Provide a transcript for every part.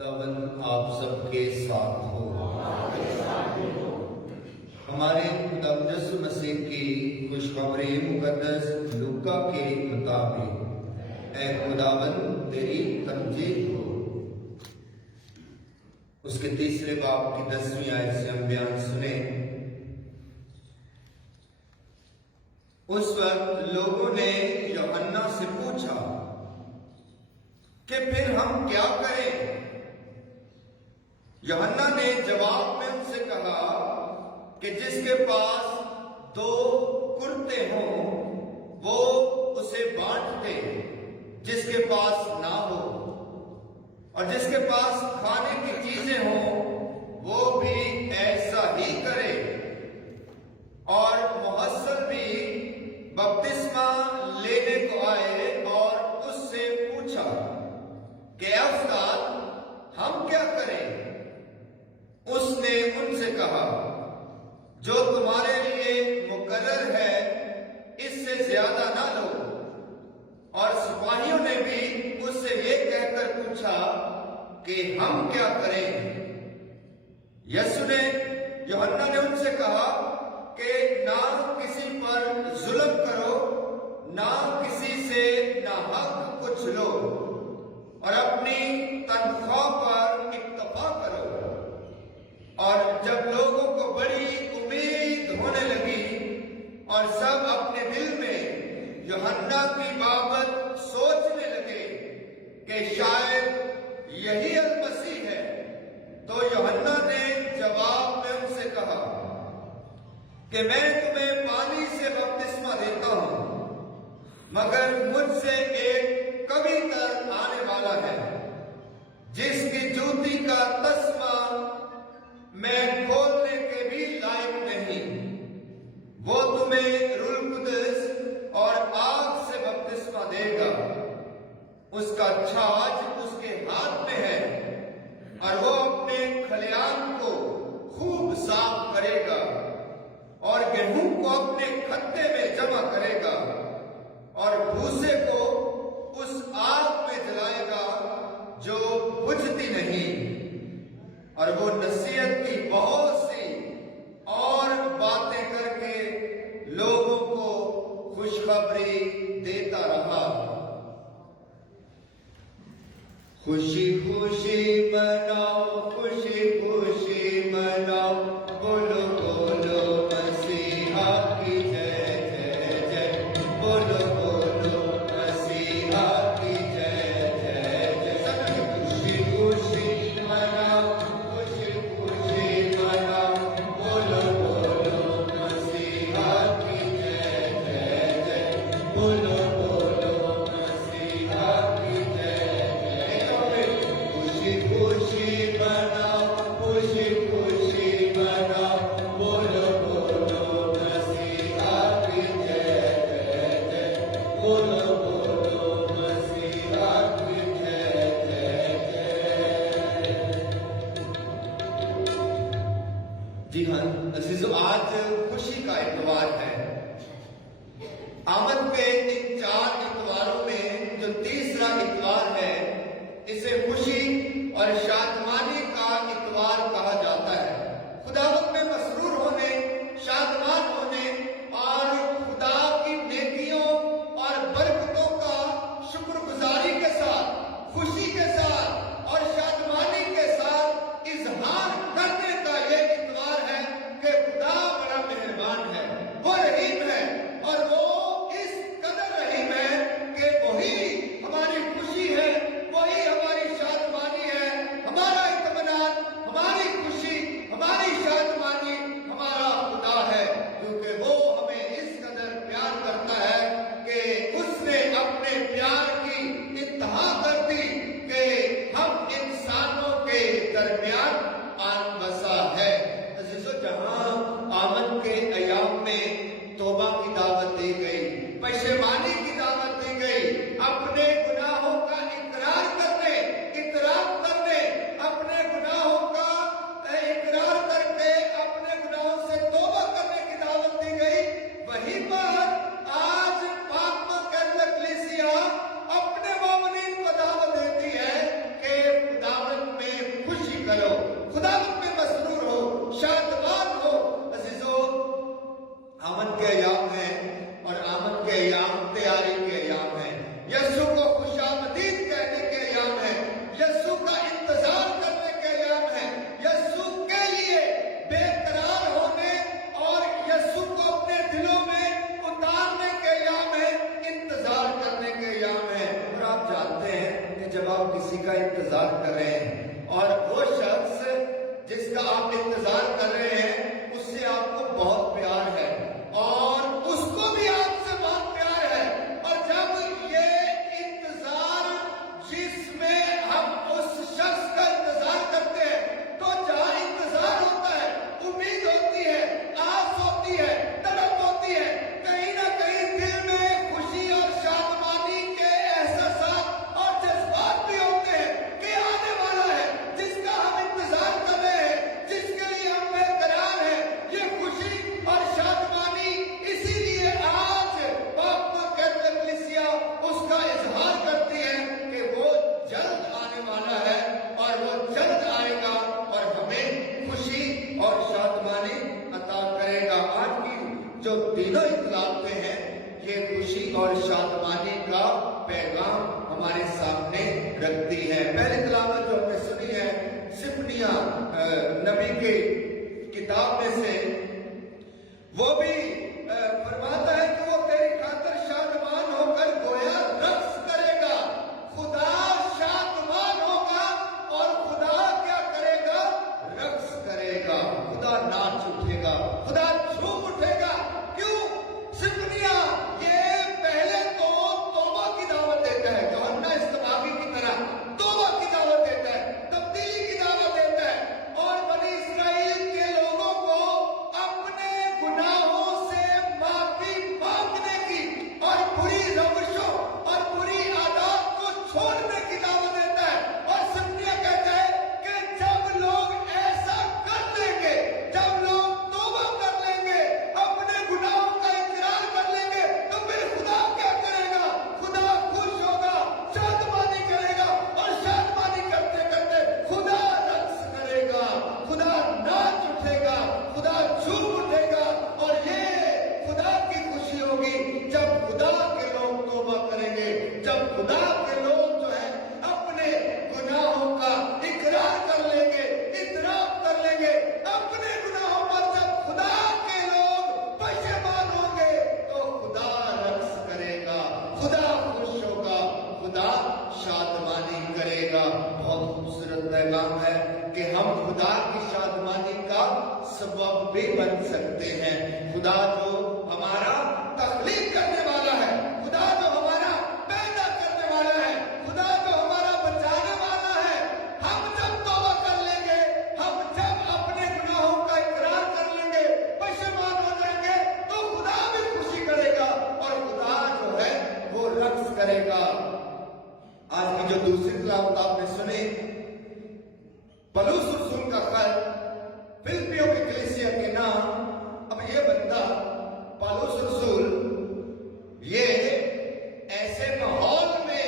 خداوند آپ سب کے ساتھ ہو۔ ہمارے خدا یسوع مسیح کی خوشخبری مقدس لوکا کے مطابق اے خداوند تیری تمجید ہو۔ اس کے تیسرے باب کی 10ویں آیت سے ہم بیان سنیں۔ اس وقت لوگوں نے یوحنا سے پوچھا کہ پھر ہم کیا کریں؟ یوحنا نے جواب میں ان سے کہا کہ جس کے پاس 2 کرتے ہوں وہ اسے بانٹ دے، جس کے پاس نہ ہو، اور جس کے پاس کھانے کی چیزیں ہوں وہ بھی ایسا ہی کرے۔ اور محصل بھی بپتسمہ لینے کو آئے اور اس سے پوچھا کہ اے استاد ہم کیا کریں؟ اس نے ان سے کہا جو تمہارے لیے مقرر ہے اس سے زیادہ نہ لو۔ اور سپاہیوں نے بھی اس سے یہ کہہ کر پوچھا کہ ہم کیا کریں؟ یوحنا نے ان سے کہا کہ نہ کسی پر ظلم کرو، نہ کسی سے ناحق کچھ لو، اور اپنی تنخواہ پر اکتفا کرو۔ اور جب لوگوں کو بڑی امید ہونے لگی اور سب اپنے دل میں یوحنا کی بابت سوچنے لگے کہ شاید یہی المسیح ہے، تو یوحنا نے جواب میں ان سے کہا کہ میں تمہیں پانی سے بپتسمہ دیتا ہوں، مگر مجھ سے ایک کبھی تر آنے والا ہے جس کی جوتی کا تسمہ میں کھولنے کے بھی لائق نہیں۔ وہ تمہیں روح القدس اور آگ سے بپتسمہ دے گا۔ اس کا چھاج اس کے ہاتھ میں ہے اور وہ اپنے کھلیان کو خوب صاف کرے گا اور گیہوں کو اپنے کھتے میں جمع کرے گا اور بھوسے کو اس آگ میں جلائے گا جو بجھتی نہیں۔ اور وہ نصیحت کی بہت سی اور باتیں کر کے لوگوں کو خوشخبری دیتا رہا۔ خوشی خوشی مناؤ، خوشی خوشی مناؤ، بولو بولو مسیحا کی جے جے جے، بولو بولو مسیحا کی جے جے جے۔ خوشی خوشی مناؤ، خوشی خوشی مناؤ، بولو بولو مسیحا کی جے جے جے، بولو بولو مسیحا کی جے جے۔ خوشی خوشی مناؤ، خوشی خوشی مناؤ، بولو بولو مسیحا کی جے جے جے، بولو بولو مسیحا کی جے جے جے۔ جی ہاں عزیزو، آج خوشی کا اتوار ہے۔ آمد کے ان 4 اتواروں میں جو تیسرا اتوار ہے اسے خوشی اور شادمانی کا اتوار کہا جاتا ہے۔ خداوند میں مسرور ہونے، شادمان ہونے اور خدا کی نیکیوں اور برکتوں کا شکر گزاری کے ساتھ، خوشی کے ساتھ اور شادمانی کے ساتھ اظہار کرنے کا یہ اتوار ہے کہ خدا بڑا مہربان ہے، وہ رحیم ہے، اور وہ اس قدر رحیم ہے کہ وہی ہماری خوشی ہے، وہی ہماری شادمانی ہے، ہمارا اطمینان، ہماری خوشی، ہماری شادمانی ہمارا خدا ہے، کیونکہ وہ ہمیں اس قدر پیار کرتا ہے کہ اس نے اپنے پیار کی انتہا کر دی کہ ہم انسانوں کے درمیان آن بسا ہے۔ عزیزو، جہاں آمد کے ایام میں توبہ کی دعوت دی گئی، پشیمانی کی دعوت دی گئی، اپنے گناہوں کا اقرار کرنے، اپنے گناہوں کا اقرار کر کے اپنے گناہوں سے توبہ کرنے کی دعوت دی گئی، وہیں پر آج پاک مقدس کلیسیا اپنے مومنین کو دعوت دیتی ہے کہ خداوند میں اور وہ شخص جس کا آپ انتظار کر رہے ہیں اس سے آپ کو بہت پیار ہے اور اس کو بھی آپ سے بہت پیار ہے. اور جب یہ انتظار جس میں ہم اس شخص کا انتظار کرتے ہیں تو جہاں انتظار ہوتا ہے امید ہوتی ہے, آس ہوتی ہے, تڑپ ہوتی ہے, کہیں نہ کہیں دل میں خوشی اور شادمانی کے احساسات اور جذبات بھی ہوتے ہیں کہ آنے والا ہے جس کا ہم انتظار کر رہے ہیں, جس کے لیے ہم بے قرار ہیں. یہ خوشی اور شادمانی اسی لیے آج پاک کلیسیا اس کا اظہار کرتی ہے کہ وہ جلد آنے والا ہے اور وہ جلد آئے گا اور ہمیں خوشی اور شادمانی عطا کرے گا. آج کی جو تینوں اطلاعاتیں ہیں یہ خوشی اور شادمانی کا پیغام ہمارے سامنے رکھتی ہے. پہلی تلاوت جو ہم نے سنی ہے سفنیہ نبی کی کتاب میں سے, وہ بھی فرماتا ہے کہ وہ تیری خاطر شادمان ہو کر گویا رقص کرے گا. خدا شادمان ہوگا اور خدا کیا کرے گا؟ رقص کرے گا. خدا ناچ اٹھے گا, خدا جھوم اٹھے گا. کیوں؟ سفنیہ یہ پہلے تو توبہ کی دعوت دیتا ہے, یوحنا اصطباغی کی طرح توبہ کی دعوت دیتا ہے, تبدیلی کی دعوت دیتا ہے اور بنی اسرائیل کے لوگوں کو اپنے گناہوں سے معافی مانگنے کی اور بری روشوں اور بری عادات کو چھوڑنے کی دعوت دیتا ہے. اور سفنیہ کہتا ہے کہ جب لوگ ایسا کر لیں گے, جب لوگ توبہ کر لیں گے, اپنے گناہوں کا اقرار کر لیں گے, تو پھر خدا کیا کرے گا؟ خدا خوش ہوگا, شادمانی کرے گا اور شادمانی کرتے کرتے خدا رقص کرے گا, خدا ناچ اٹھے گا, خدا جھوم اٹھے گا. اور یہ خدا کی خوشی ہوگی جب خدا کے لوگ توبہ کریں گے, جب خدا کے لوگ جو ہے اپنے گناہوں کا اقرار کر لیں گے, اعتراف کر لیں گے اپنے گناہوں پر. جب خدا کے لوگ پشیمان ہوں گے تو خدا رقص کرے گا, خدا خوش ہوگا, خدا شادمانی کرے گا. بہت خوبصورت پیغام ہے کہ ہم خدا کی شادمانی کا سبب بھی بن سکتے ہیں. خدا جو ہمارا تخلیق کرنے والا ہے, خدا جو ہمارا پیدا کرنے والا ہے, خدا جو ہمارا بچانے والا ہے, ہم جب توبہ کر لیں گے, ہم جب اپنے گناہوں کا اقرار کر لیں گے, پشیمان ہو جائیں گے, تو خدا بھی خوشی کرے گا اور خدا جو ہے وہ رقص کرے گا. آج کی جو دوسری تلاوت آپ نے سنی, پولس رسول کا خط فلپیوں کی کلیسیا کے نام. اب یہ بندہ پولس رسول یہ ایسے ماحول میں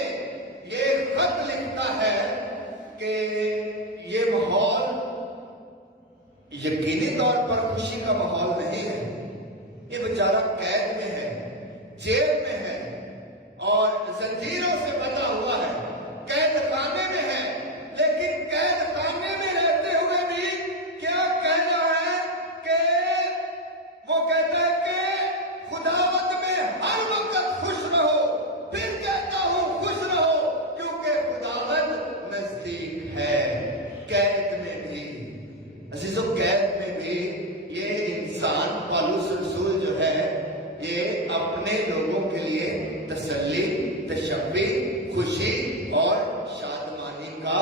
یہ خط لکھتا ہے کہ یہ ماحول یقینی طور پر خوشی کا ماحول نہیں ہے. یہ بیچارہ قید میں ہے, جیل میں ہے اور زنجیروں سے بندھا ہوا ہے, قید خانے میں ہے. لیکن قید خانے میں رہتے ہوئے بھی کیا کہہ رہا ہے کہ وہ کہتا ہے کہ خداوند میں ہر وقت خوش رہو. پھر کہتا ہوں خوش رہو کیونکہ خداوند نزدیک ہے. قید میں بھی عزیزو, قید میں بھی یہ انسان پولس رسول جو ہے یہ اپنے لوگوں کے لیے تسلی, تشفی, خوشی اور شادمانی کا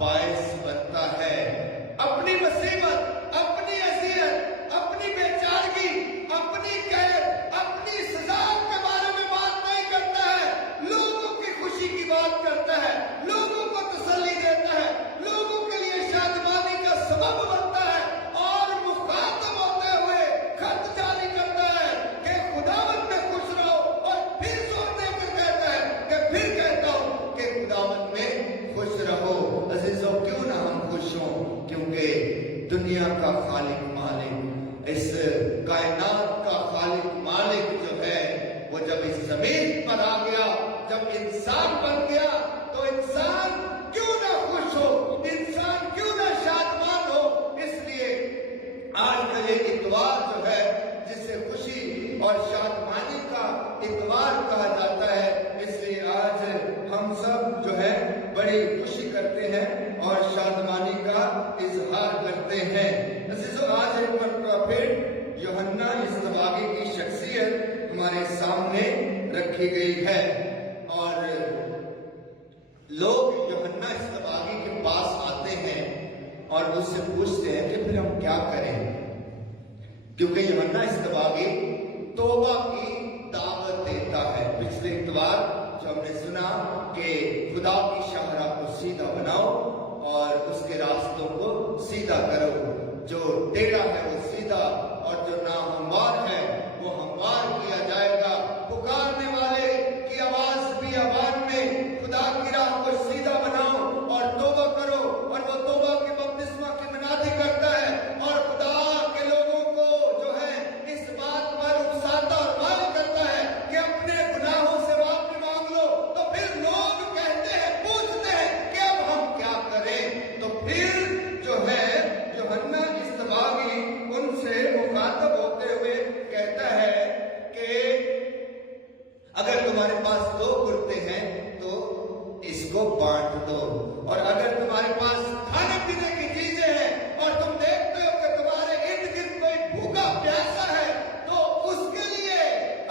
باعث بنتا ہے. اپنی مصیبت, اپنی اذیت, اپنی بے چارگی, اپنی قید, اپنی سزا کے بارے میں بات نہیں کرتا ہے, لوگوں کی خوشی کی بات کرتا ہے, لوگوں کو تسلی دیتا ہے, لوگوں کے لیے شادمانی کا سبب بنتا ہے اور مخاطب ہوتے ہوئے خط جاری کرتا ہے کہ خداوند میں خوش رہو. اور پھر زور دے کر کہتا ہے کہ پھر کہتا ہوں کہ خداوند میں خوش رہو. عزیزوں, کیوں نہ ہم خوش ہوں, کیونکہ دنیا کا خالق مالک, اس کائنات کا خالق مالک جو ہے وہ جب اس زمین پر آ گیا, جب انسان بن گیا, تو انسان کیوں نہ خوش ہو, انسان کیوں نہ شادمان ہو. اس لیے آج کا یہ اتوار جو ہے جسے خوشی اور شادمانی کا اتوار کہا جاتا ہے, اس لیے آج ہم سب جو ہے بڑی خوشی کرتے ہیں اور شادمانی کرتے ہیں۔ عزیزو، آج ایک مرتبہ پھر یوحنا اصطباغی کی شخصیت ہمارے سامنے رکھی گئی ہے، اور لوگ یوحنا اصطباغی کے پاس آتے ہیں اور اس سے پوچھتے ہیں کہ پھر ہم کیا کریں، کیونکہ یوحنا اصطباغی توبہ کی دعوت دیتا ہے۔ پچھلے اتوار جو ہم نے سنا کہ خدا کی شاہراہ کو سیدھا بناؤ اور اس کے راستوں کو سیدھا کرو، جو ٹیڑھا ہے وہ سیدھا اور جو ناہموار ہے وہ ہموار کیا جائے گا۔ پکارنے والے کی آواز بھی آبان میں خدا کی راہ کو سیدھا بناؤ اور توبہ کرو، اور وہ توبہ کے بپتسمہ کی منادی کرتا ہے، اور خدا کے لوگوں کو جو ہے اس بات پر اکساتا اور مائل کرتا ہے کہ اپنے گناہوں سے معافی مانگ لو۔ تو پھر لوگ کہتے ہیں، پوچھتے ہیں کہ اب ہم کیا کریں؟ تو پھر جو ہے یوحنا اصطباغی ان سے مخاطب ہوتے ہوئے کہتا ہے کہ اگر تمہارے پاس 2 کرتے ہیں تو اس کو بانٹ دو، اور اگر تمہارے پاس کھانے پینے کی چیزیں ہیں اور تم دیکھتے ہو کہ تمہارے ارد گرد کوئی بھوکا پیاسا ہے تو اس کے لیے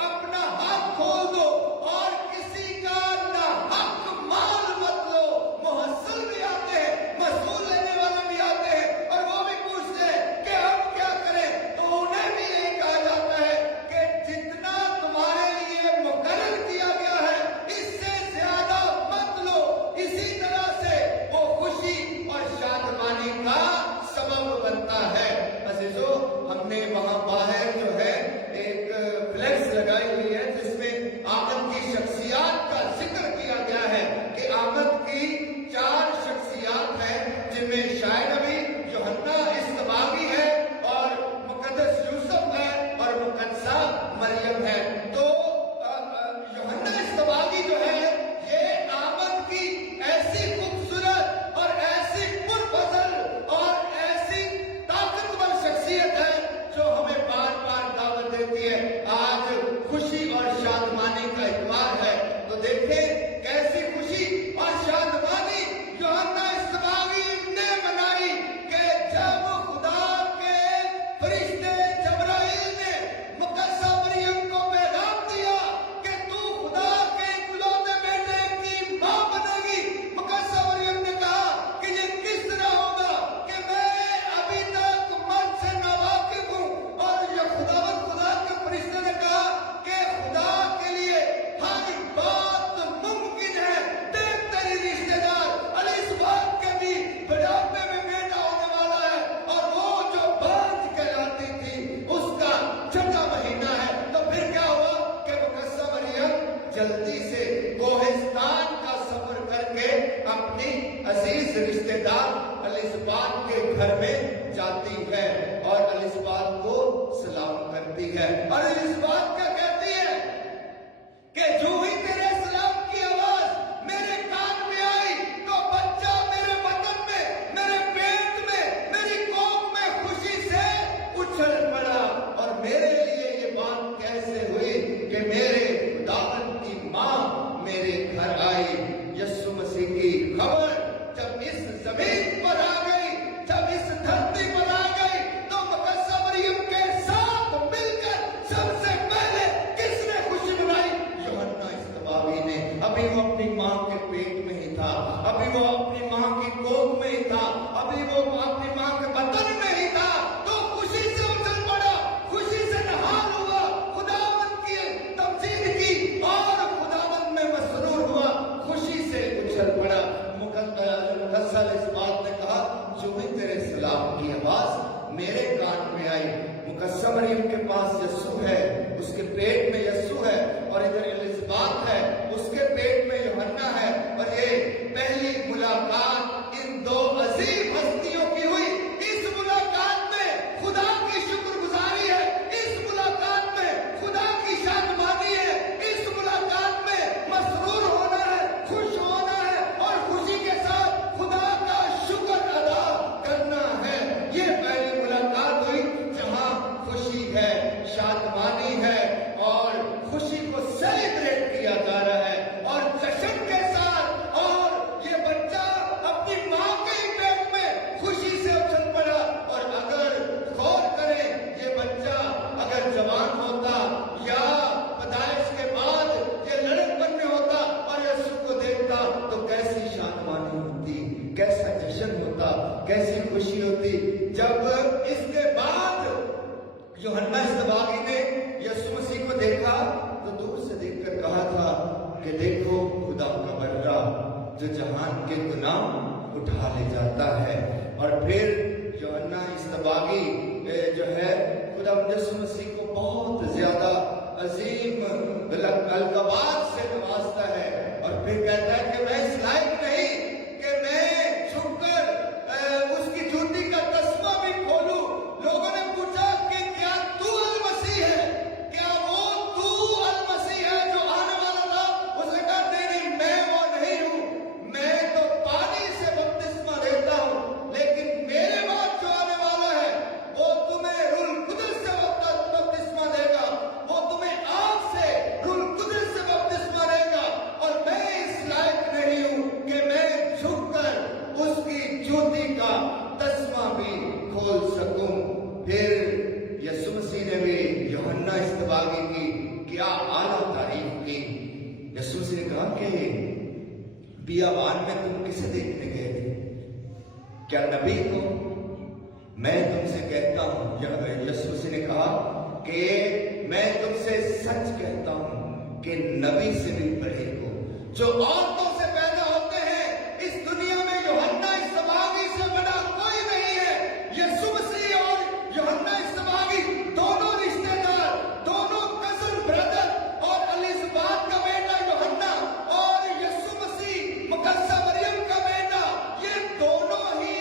اپنا ہاتھ کھول دو، اور کسی کا نہ حق مال مت لو۔ محصل بھی آتے ہیں، محصول لینے والے بھی آتے ہیں، اور وہ بھی پوچھتے ہیں کہ ہم کیا کریں؟ تو انہیں بھی یہی کہا جاتا ہے کہ جتنا تمہارے لیے مقرر کیا گیا ہے اس سے زیادہ مت لو، اسی طرح سے وہ خوشی اور شادمانی کا سبب بنتا ہے۔ عزیزو، ہم نے وہاں باہر جو ہے ایک فلیکس لگائی ہوئی ہے جس میں آمد کی شخصیات کا ذکر کیا گیا ہے کہ آمد کی 4 شخصیات ہیں، جن میں شاعر نبی یوحنا اصطباغی ہے، اور مقدس یوسف ہے، اور مقدسہ مریم ہے۔ تو یوحنا اصطباغی جو ہے یہ آمد کی ایسی خوبصورت اور ایسی پرفضل اور ایسی طاقتور شخصیت ہے جو ہمیں بار بار دعوت دیتی ہے۔ آج خوشی اور شادمانی کا اتوار ہے، تو دیکھیں کیسی خوشی اور شادمانی یوحنا اصطباغی نے منائی کہ جب خدا کے فرشتے جبرائیل نے مقدسہ مریم کو پیغام دیا کہ تو خدا کے اکلوتے بیٹے کی ماں بنے گی۔ مقدسہ مریم نے کہا کہ یہ کس طرح ہوگا کہ میں ابھی تک مرد سے ناواقف ہوں، اور یہ خدا کے فرشتے نے کہا کہ خدا کے لیے ہر بات ممکن ہے۔ دیکھ تیری رشتے دار الزبات کے بھی بڑھاپے میں بیٹا ہونے والا ہے، اور وہ جو بانجھ کہلاتی تھی اس کا 6واں مہینہ ہے۔ تو پھر کیا ہوا کہ مقدسہ مریم جلدی سے کوہستان کا سفر کر کے اپنی عزیز رشتے دار الزبات کے گھر میں جاتی ہے اور الزبات کو سلام کرتی ہے، اور الزبات کیا کہتی ہے کہ جو ہی تیرے سلام کی آواز میرے کان میں آئی تو بچہ میرے بدن میں، میرے پیٹ میں، میری کوکھ میں خوشی سے اچھل پڑا۔ اور میرے لیے یہ بات کیسے ہوئی کہ میرے خداوند کی ماں میرے گھر آئی۔ یسوع مسیح کی خبر جب اس زمین پر آ گئی، جب اس دھرتی پر آ گئی، تو مقدسہ مریم کے ساتھ مل کر سب سے پہلے کس نے خوشی منائی؟ یوحنا کیسی خوشی ہوتی جب اس کے بعد یوحنا اصطباغی نے یسوع مسیح کو دیکھا تو دور سے دیکھ کر کہا تھا کہ دیکھو خدا کا برا جو جہان کے گناہ اٹھا لے جاتا ہے. اور پھر یوحنا اصطباغی جو ہے خدا یسوع مسیح کو بہت زیادہ عظیم القابات سے نوازتا ہے اور پھر کہتا ہے کہ میں اس لائق نہیں کہ میں جھک کر اس کی جوتی کا تسمہ بھی کھولوں. لوگوں نے پوچھا کہ کیا تو المسیح ہے, کیا وہ تو المسیح ہے جو آنے والا تھا؟ اس نے کہا نہیں, میں وہ نہیں ہوں, میں تو پانی سے بپتسمہ دیتا ہوں, لیکن میرے بعد جو آنے والا ہے وہ تمہیں روح القدس سے بپتسمہ دے گا, وہ تمہیں آگ سے روح القدس سے بپتسمہ دے گا, اور میں اس لائق نہیں ہوں کہ میں جھک کر اس کی جوتی کا تسمہ بھی کھول سکوں. پھر یسوع مسیح نے بھی یوحنا اصطباغی کی کیا اعلیٰ تعریف کی. یسوع مسیح نے کہا کہ بیابان میں تم کسے دیکھنے گئے تھے؟ کیا نبی کو؟ میں تم سے کہتا ہوں, یسوع مسیح نے کہا کہ میں تم سے سچ کہتا ہوں کہ نبی سے بھی بڑے کو جو عورتوں سے پیدا ہوتے ہیں اس دنیا میں یوحنا اصطباغی سے بڑا کوئی نہیں ہے. یسوع مسیح اور یوحنا اصطباغی دونوں رشتے دار, دونوں کزن بردر, اور الیزابت کا بیٹا یوحنا اور یسوع مسیح مقدسہ مریم کا بیٹا, یہ دونوں ہی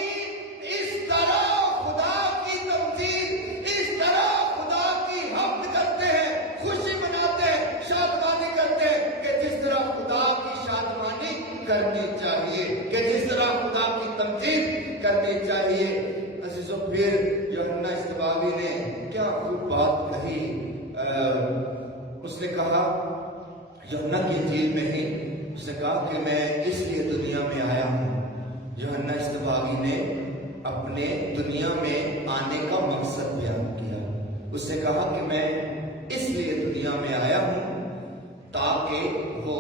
اس طرح خدا کی تمجید, اس طرح خدا کی حمد کرتے ہیں, خوشی مناتے ہیں, شادمانی کرتے ہیں کہ جس طرح خدا کی شادمانی کرنی چاہیے, کہ جس طرح خدا کی تمجید کرنی چاہیے. عزیزو, پھر یوحنا اصطباغی نے کیا خوب بات کہی. اس نے کہا یوحنا کی انجیل میں ہی اس نے کہا کہ میں اس لیے دنیا میں آیا ہوں. یوحنا اصطباغی نے اپنے دنیا میں آنے کا مقصد بیان کیا. اس نے کہا کہ میں اس لیے دنیا میں آیا ہوں تاکہ وہ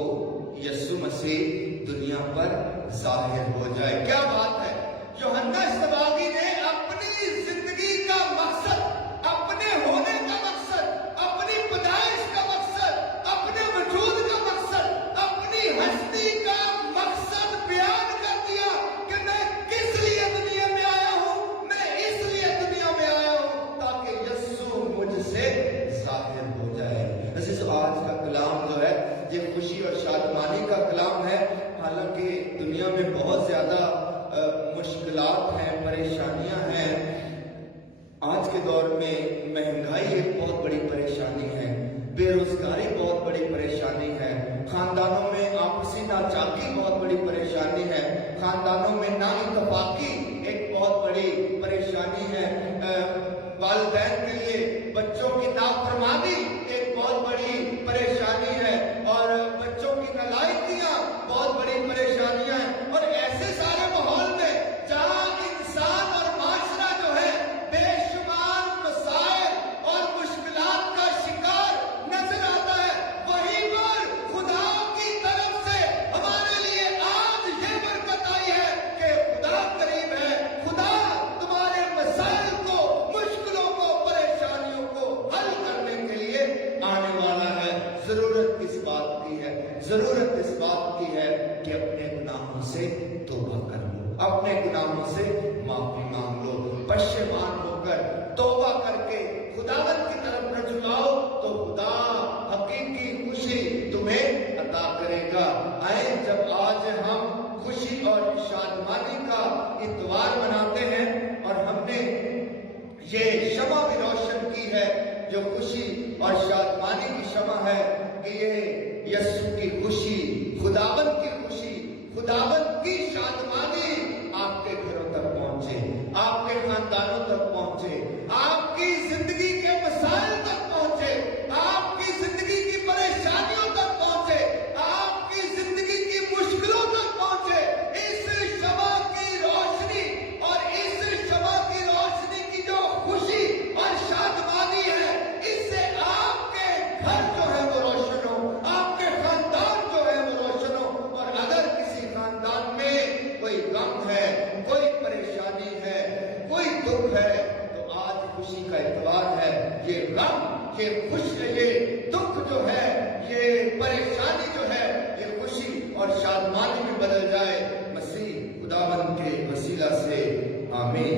یسوع مسیح دنیا پر ظاہر ہو جائے. کیا بات ہے. یوحنا اصطباغی نے اپنی زندگی کا مقصد, اپنے ہونے کا مقصد, اپنی پیدائش کا مقصد, اپنے وجود کا مقصد, اپنی ہستی کا مقصد بیان کر دیا کہ میں کس لیے دنیا میں آیا ہوں. میں اس لیے دنیا میں آیا ہوں تاکہ یسوع مجھ سے ظاہر ہو جائے. عزیزو, آج کا کلام جو ہے یہ خوشی اور شادمانی کا کلام ہے. حالانکہ دنیا میں بہت زیادہ مشکلات ہیں, پریشانیاں ہیں. آج کے دور میں مہنگائی ایک بہت بڑی پریشانی ہے, بے روزگاری بہت بڑی پریشانی ہے, خاندانوں میں آپسی ناچاکی بہت بڑی پریشانی ہے, خاندانوں میں نااتفاقی ایک بہت بڑی پریشانی ہے, والدین کے لیے بچوں کی نافرمانی ایک بہت بڑی پریشانی ہے, اور بچوں کی نالائکیاں بہت بڑی پریشانیاں ہیں. اور ایسے سارے ماحول میں جہاں انسان اور معاشرہ جو ہے بے شمار مسائل اور مشکلات کا شکار نظر آتا ہے, وہیں پر خدا کی طرف سے ہمارے لیے آج یہ برکت آئی ہے کہ خدا قریب ہے. خدا تمہارے مسائل کو, مشکلوں کو, پریشانیوں کو حل کرنے کے لیے آنے والا ہے. ضرورت کس بات کی ہے؟ ضرورت اس بات کی ہے کہ اپنے گناہوں سے توبہ کر لو, اپنے گناہوں سے معافی مانگ لو, پشیمان ہو کر توبہ کر کے خداوند کی طرف رجوع آؤ تو خدا حقیقی خوشی تمہیں عطا کرے گا. آئے, جب آج ہم خوشی اور شادمانی کا اتوار مناتے ہیں اور ہم نے یہ شمع بھی روشن کی ہے جو خوشی اور شادمانی کی شمع ہے کہ یہ یسوع کی خوشی, خداوند کی خوشی, خداوند کی شادمانی آپ کے گھروں تک پہنچے, آپ کے خاندانوں تک پہنچے, آپ کی زندگی کے مسائل تک پہنچے, آپ کی زندگی کی پریشانیوں تک پہنچے, آپ کی زندگی کی مشکلوں تک پہنچے. اس شمع کی روشنی اور اس شمع کی روشنی کی جو خوشی اور شادمانی ہے, اس سے آپ کے گھر جو ہے وہ روشن ہو, آپ کے خاندان جو ہے وہ روشن ہو, اور دکھ ہے تو آج خوشی کا اتوار ہے. یہ غم، یہ خوش، یہ دکھ جو ہے، یہ پریشانی جو ہے، یہ خوشی اور شادمانی میں بدل جائے. مسیح خداوند کے وسیلہ سے آمین.